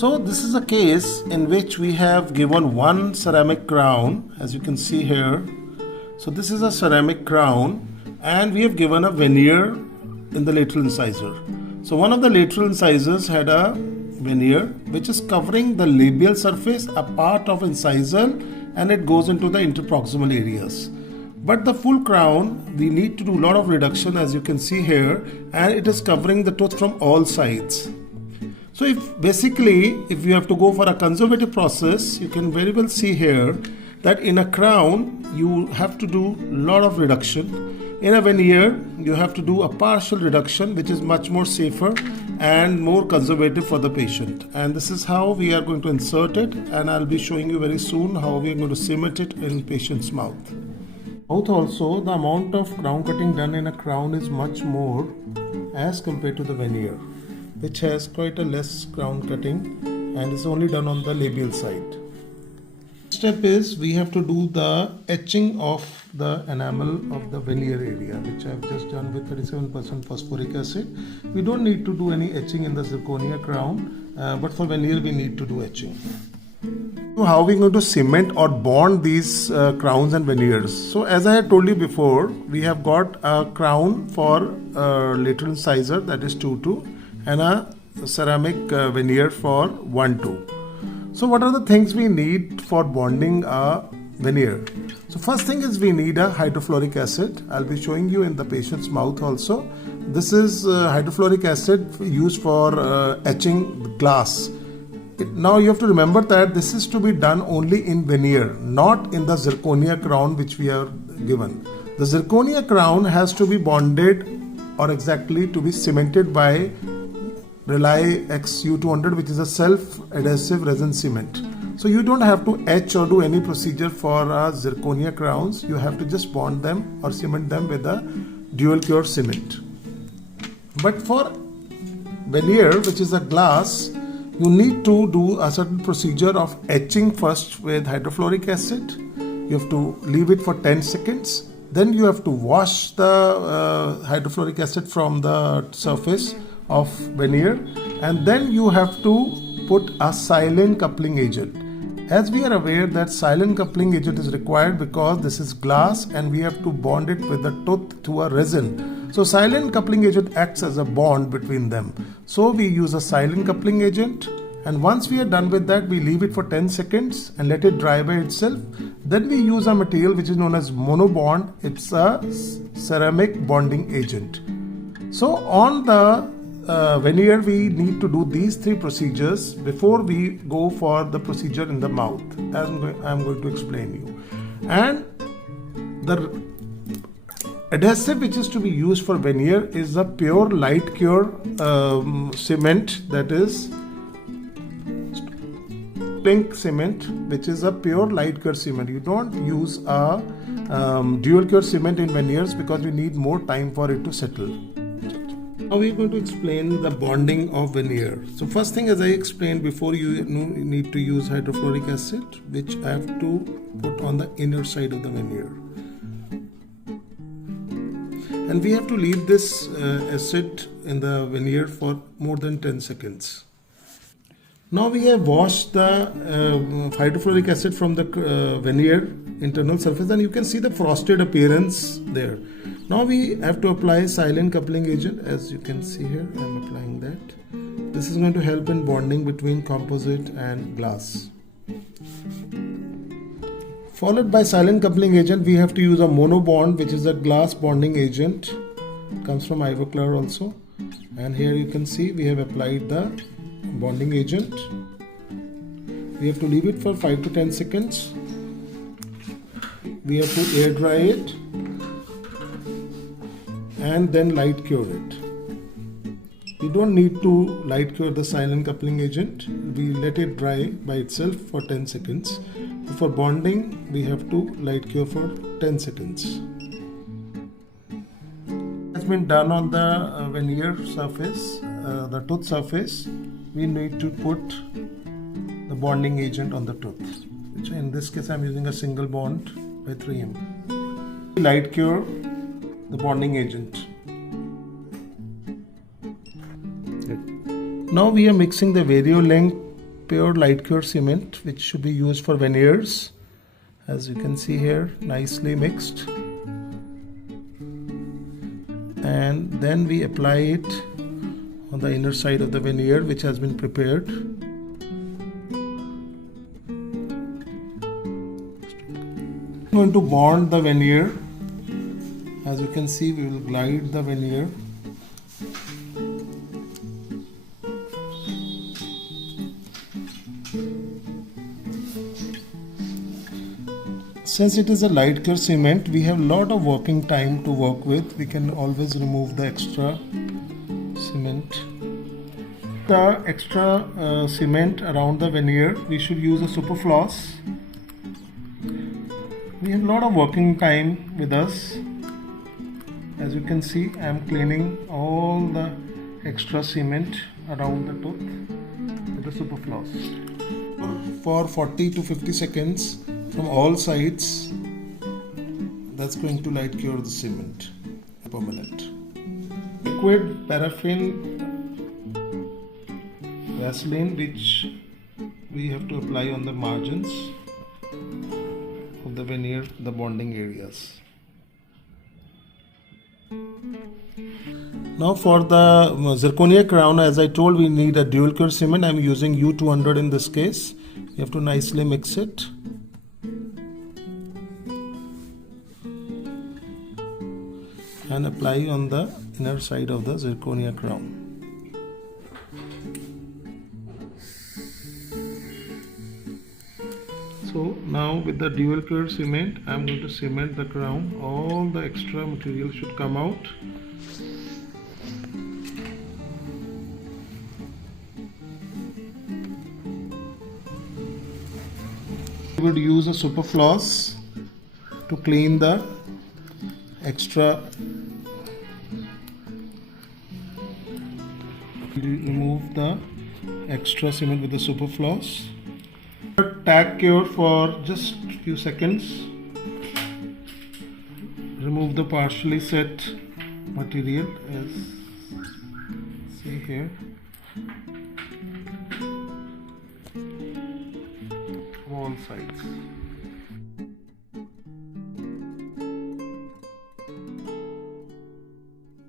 So this is a case in which we have given one ceramic crown, as you can see here. So this is a ceramic crown and we have given a veneer in the lateral incisor. So one of the lateral incisors had a veneer which is covering the labial surface, a part of incisal, and it goes into the interproximal areas. But the full crown, we need to do a lot of reduction, as you can see here, and it is covering the tooth from all sides. So if you have to go for a conservative process, you can very well see here that in a crown you have to do a lot of reduction. In a veneer you have to do a partial reduction, which is much more safer and more conservative for the patient. And this is how we are going to insert it, and I'll be showing you very soon how we are going to cement it in patient's mouth. Also, the amount of crown cutting done in a crown is much more as compared to the veneer, which has quite a less crown cutting and is only done on the labial side. Step is we have to do the etching of the enamel of the veneer area, which I have just done with 37% phosphoric acid. We don't need to do any etching in the zirconia crown, but for veneer we need to do etching. So how are we going to cement or bond these crowns and veneers? So as I had told you before, we have got a crown for lateral incisor, that is 2-2, and a ceramic veneer for 1-2. So what are the things we need for bonding a veneer? So first thing is we need a hydrofluoric acid. I'll be showing you in the patient's mouth also. This is hydrofluoric acid used for etching glass. Now you have to remember that this is to be done only in veneer, not in the zirconia crown which we are given. The zirconia crown has to be bonded, or exactly to be cemented by Rely XU200, which is a self-adhesive resin cement. So you don't have to etch or do any procedure for zirconia crowns. You have to just bond them or cement them with a dual cure cement. But for veneer, which is a glass, you need to do a certain procedure of etching first with hydrofluoric acid. You have to leave it for 10 seconds. Then you have to wash the hydrofluoric acid from the surface of veneer, and then you have to put a silane coupling agent. As we are aware that silane coupling agent is required because this is glass and we have to bond it with the tooth to a resin. So silane coupling agent acts as a bond between them. So we use a silane coupling agent, and once we are done with that, we leave it for 10 seconds and let it dry by itself. Then we use a material which is known as monobond. It's a ceramic bonding agent. So on the veneer, we need to do these three procedures before we go for the procedure in the mouth, as I'm going to explain you. And the adhesive which is to be used for veneer is a pure light cure cement, that is pink cement, which is a pure light cure cement. You don't use a dual cure cement in veneers because you need more time for it to settle. Now we are going to explain the bonding of veneer. So first thing, as I explained before, you need to use hydrofluoric acid, which I have to put on the inner side of the veneer. And we have to leave this acid in the veneer for more than 10 seconds. Now we have washed the hydrofluoric acid from the veneer internal surface, and you can see the frosted appearance there. Now we have to apply silane coupling agent. As you can see here, I am applying that. This is going to help in bonding between composite and glass. Followed by silane coupling agent, we have to use a monobond, which is a glass bonding agent. It comes from Ivoclar also. And here you can see we have applied the bonding agent. We have to leave it for 5 to 10 seconds. We have to air dry it and then light cure it. You don't need to light cure the silane coupling agent. We let it dry by itself for 10 seconds. For bonding, we have to light cure for 10 seconds. It has been done on the veneer surface, the tooth surface. We need to put the bonding agent on the tooth, which in this case I am using a single bond by 3M. Light cure the bonding agent. Now we are mixing the variolink pure light cure cement which should be used for veneers. As you can see here, nicely mixed. And then we apply it on the inner side of the veneer which has been prepared. I'm going to bond the veneer. As you can see, we will glide the veneer. Since it is a light cure cement, we have a lot of working time to work with. We can always remove the extra cement. The extra cement around the veneer, we should use a super floss. We have a lot of working time with us. As you can see, I am cleaning all the extra cement around the tooth with the super floss. For 40 to 50 seconds from all sides, that's going to light cure the cement permanent. Liquid paraffin Vaseline which we have to apply on the margins of the veneer, the bonding areas. Now for the zirconia crown, as I told, we need a dual cure cement. I am using U200 in this case. You have to nicely mix it. And apply on the inner side of the zirconia crown. So now with the dual cure cement, I am going to cement the crown. All the extra material should come out. We would use a super floss to clean the extra. Remove the extra cement with the super floss. Tack cure for just few seconds. Remove the partially set material, as see here, from all sides.